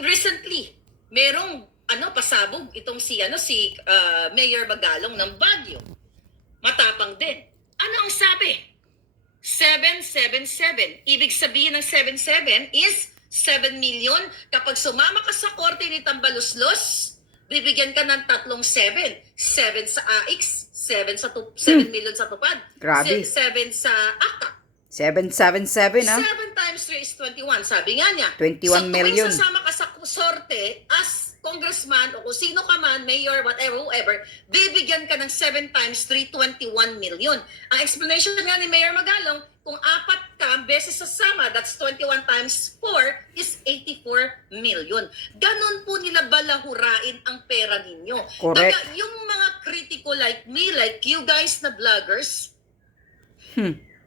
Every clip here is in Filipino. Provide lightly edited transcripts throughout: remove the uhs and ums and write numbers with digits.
recently, merong pasabog itong si Mayor Magalong ng Baguio. Matapang din. Ano ang sabi? 777. Ibig sabihin ng 77 is 7 million. Kapag sumama ka sa korte ni Tambaluslos, bibigyan ka ng tatlong 7. 7 sa AX, 7 million sa tupad. Grabe. 7 sa AKA. 777, ha? 7 times 3 is 21. Sabi nga niya. 21 million. So, tuwing sasama ka sa sorte as congressman o kung sino ka man, mayor, whatever, whoever, bibigyan ka ng 7 times 3, 21 million. Ang explanation nga ni Mayor Magalong, kung 4 ka beses sasama, that's 21 times 4 is 84 million. Ganon po nila balahurain ang pera ninyo. Correct. Kaya yung mga kritiko like me, like you guys na vloggers,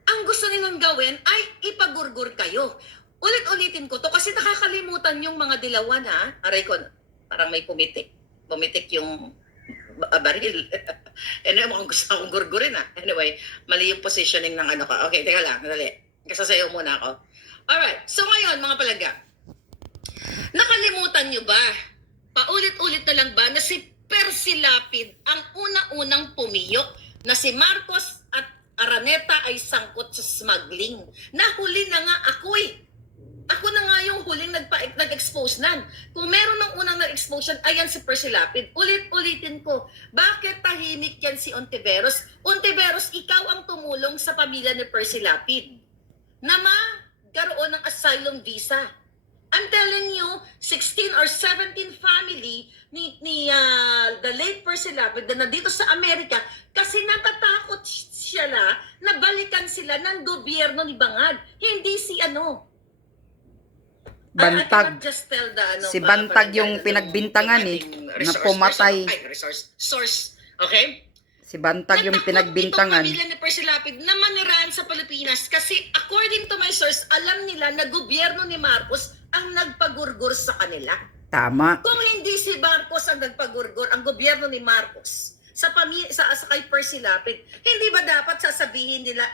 ang gusto nilang gawin ay ipagurgur kayo. Ulit-ulitin ko to kasi nakakalimutan yung mga dilawan, ha? Aray ko, parang may pumitik. Pumitik yung baril. Anyway, mukhang gusto akong gurgurin, ha? Anyway, mali yung positioning ng ano ka. Okay, teka lang, dali. Kasasayaw muna ako. Alright, so ngayon, mga palaga, nakalimutan nyo ba? Paulit-ulit na lang ba na si Percy Lapid ang una-unang pumiyok na si Marcos at Araneta ay sangkot sa smuggling? Nahuli na nga ako eh. Ako na nga yung huling nag-expose nan. Kung meron ng unang nag-expose yan, ayan si Percy Lapid. Ulit-ulitin ko, bakit tahimik yan si Ontiveros? Ontiveros, ikaw ang tumulong sa pamilya ni Percy Lapid na magkaroon ng asylum visa. I'm telling you, 16 or 17 family ni the late Percy Lapid na nandito sa Amerika kasi natatakot sila na balikan sila ng gobyerno ni Bangag. Hindi si Bantag. I cannot just tell the Si Bantag yung pinagbintangan na pumatay. Source. Okay? Si Bantag yung pinagbintangan. Itong pamilya ni Percy Lapid na manirahan sa Pilipinas kasi according to my source, alam nila na gobyerno ni Marcos ang nagpagurgur sa kanila. Tama. Kung hindi si Marcos ang nagpagurgur, ang gobyerno ni Marcos sa kay Percy Lapid, hindi ba dapat sasabihin nila,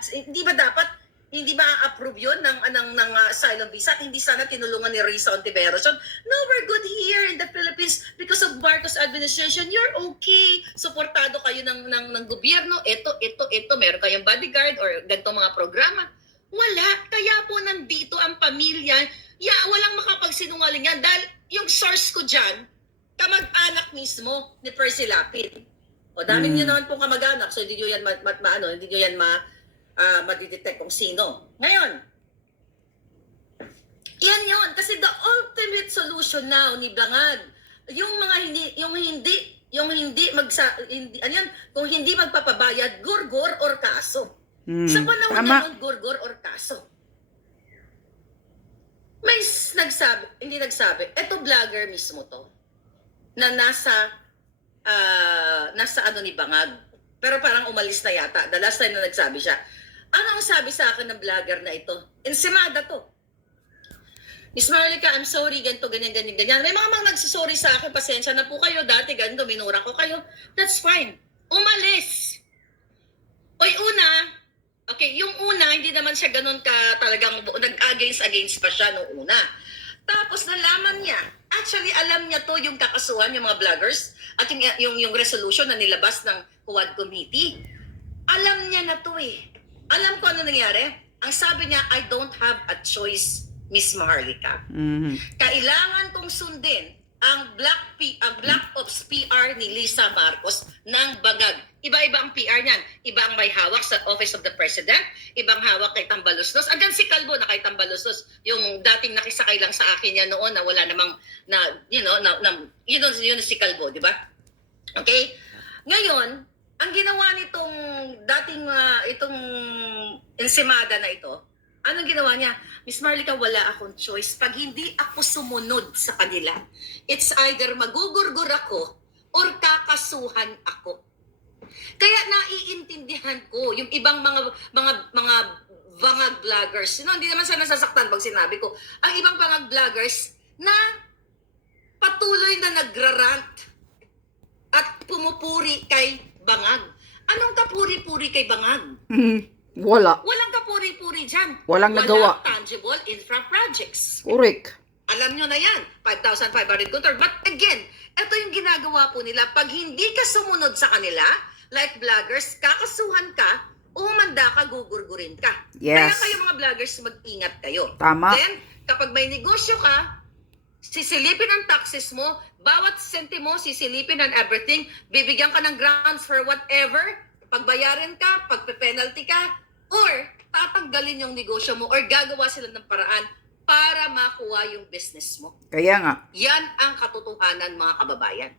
hindi ma-approve yun ng asylum visa at hindi sana tinulungan ni Risa Ontiveros? No, we're good here in the Philippines because of Marcos administration. You're okay. Suportado kayo ng gobyerno. Ito. Meron kayong bodyguard or ganitong mga programa. Wala. Kaya po nandito ang pamilya. Walang makapagsinungaling yan. Dahil yung source ko dyan, kamag-anak mismo ni Percy Lapid. O dami niyo naman pong kamag-anak. So hindi nyo yan madidetect kung sino. Ngayon, yan yun. Kasi the ultimate solution now ni Bangag, kung hindi magpapabayad, gurgur or kaso. Sa panahon na gurgur or kaso. May hindi nagsabi, eto vlogger mismo to, na nasa ni Bangag. Pero parang umalis na yata. The last time na nagsabi siya. Ano ang sabi sa akin ng vlogger na ito? Ensimada to. Miss Marlica, I'm sorry, ganito, ganyan. May mga nagsasorry sa akin, pasensya na po kayo. Dati ganito, minura ko kayo. That's fine. Umalis. Yung una, hindi naman siya ganun ka talagang nag-against pa siya nung una. Tapos nalaman niya, actually alam niya to yung kakasuhan, yung mga vloggers, at yung resolution na nilabas ng Quad Committee. Alam niya na to eh. Alam ko ano nangyari? Ang sabi niya, I don't have a choice, Miss Maharlika. Kailangan kong sundin ang Black Ops PR ni Lisa Marcos ng Bangag. Iba-iba ang PR niyan. Iba ang may hawak sa Office of the President, ibang hawak kay Tambaluslos. Andyan si Calvo na kay Tambaluslos, yung dating nakisakay lang sa akin yan noon na wala namang, yun si Calvo, di ba? Okay? Ngayon, ang ginawa nitong dating itong ensimada na ito, anong ginawa niya? Miss Marlica, wala akong choice. Pag hindi ako sumunod sa kanila, it's either magugurgur ako or kakasuhan ako. Kaya naiintindihan ko yung ibang mga bangag vloggers. Hindi naman sana nasasaktan pag sinabi ko. Ang ibang bangag vloggers na patuloy na nagrarant at pumupuri kay Bangag. Anong kapuri-puri kay Bangag? Wala. Walang kapuri-puri dyan. Walang nagawa. Tangible infra projects. Correct. Alam nyo na yan, 5,500 counter. But again, ito yung ginagawa po nila. Pag hindi ka sumunod sa kanila, like vloggers, kakasuhan ka, umanda ka, gugurgurin ka. Kaya Yes. kayo mga vloggers, mag-ingat kayo. Tama. Then, kapag may negosyo ka, sisilipin ang taxes mo, bawat sentimo, sisilipin ang everything, bibigyan ka ng grants for whatever, pagbayarin ka, pagpe-penalty ka, or tatanggalin yung negosyo mo, or gagawa sila ng paraan para makuha yung business mo. Kaya nga. Yan ang katotohanan, mga kababayan.